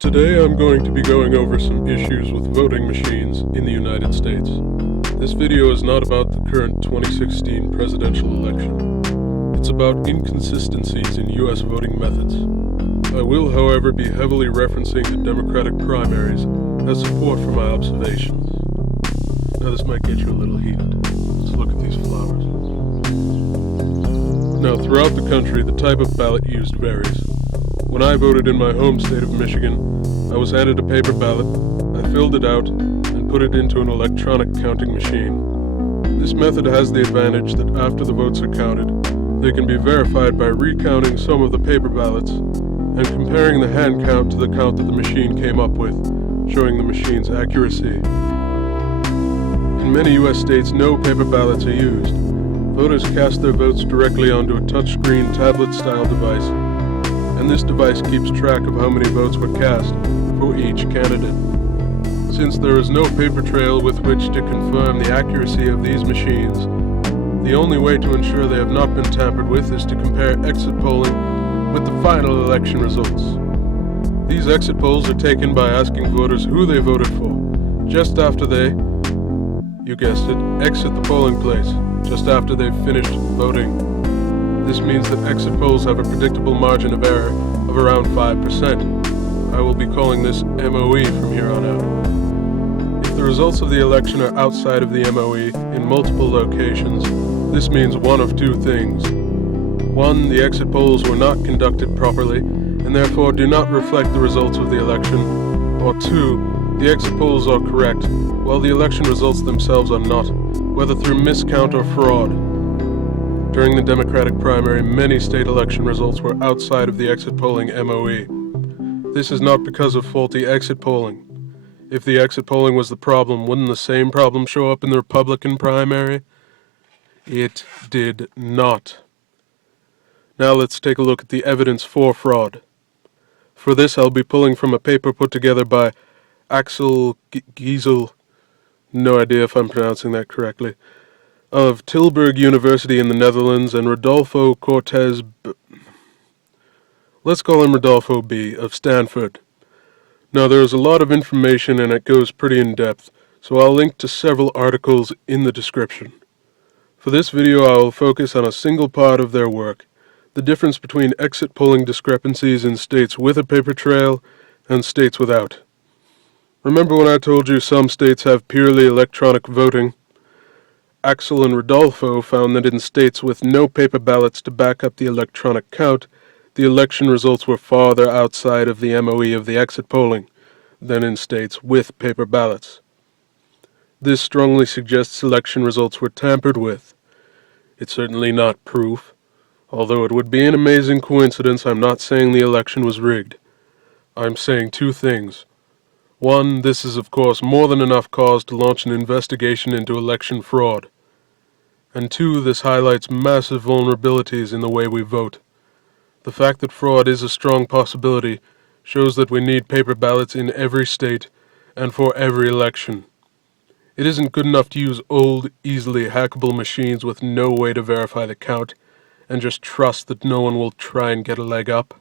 Today I'm going to be going over some issues with voting machines in the United States. This video is not about the current 2016 presidential election. It's about inconsistencies in US voting methods. I will, however, be heavily referencing the Democratic primaries as support for my observations. Now this might get you a little heated. Let's look at these flowers. Now throughout the country, the type of ballot used varies. When I voted in my home state of Michigan, I was handed a paper ballot, I filled it out, and put it into an electronic counting machine. This method has the advantage that after the votes are counted, they can be verified by recounting some of the paper ballots and comparing the hand count to the count that the machine came up with, showing the machine's accuracy. In many US states, no paper ballots are used. Voters cast their votes directly onto a touchscreen tablet-style device, and this device keeps track of how many votes were cast for each candidate. Since there is no paper trail with which to confirm the accuracy of these machines, the only way to ensure they have not been tampered with is to compare exit polling with the final election results. These exit polls are taken by asking voters who they voted for, just after they, you guessed it, exit the polling place, just after they've finished voting. This means that exit polls have a predictable margin of error of around 5%. I will be calling this MOE from here on out. If the results of the election are outside of the MOE in multiple locations, this means one of two things. One, the exit polls were not conducted properly and therefore do not reflect the results of the election. Or two, the exit polls are correct, while the election results themselves are not, whether through miscount or fraud. During the Democratic primary, many state election results were outside of the exit polling MOE. This is not because of faulty exit polling. If the exit polling was the problem, wouldn't the same problem show up in the Republican primary? It did not. Now let's take a look at the evidence for fraud. For this, I'll be pulling from a paper put together by Axel Giesel, no idea if I'm pronouncing that correctly, of Tilburg University in the Netherlands, and Rodolfo Cortez let's call him Rodolfo B. of Stanford. Now there's a lot of information and it goes pretty in depth, so I'll link to several articles in the description. For this video I will focus on a single part of their work, the difference between exit polling discrepancies in states with a paper trail and states without. Remember when I told you some states have purely electronic voting? Axel and Rodolfo found that in states with no paper ballots to back up the electronic count, the election results were farther outside of the MOE of the exit polling than in states with paper ballots. This strongly suggests election results were tampered with. It's certainly not proof. Although it would be an amazing coincidence, I'm not saying the election was rigged. I'm saying two things. One, this is of course more than enough cause to launch an investigation into election fraud. And two, this highlights massive vulnerabilities in the way we vote. The fact that fraud is a strong possibility shows that we need paper ballots in every state and for every election. It isn't good enough to use old, easily hackable machines with no way to verify the count and just trust that no one will try and get a leg up.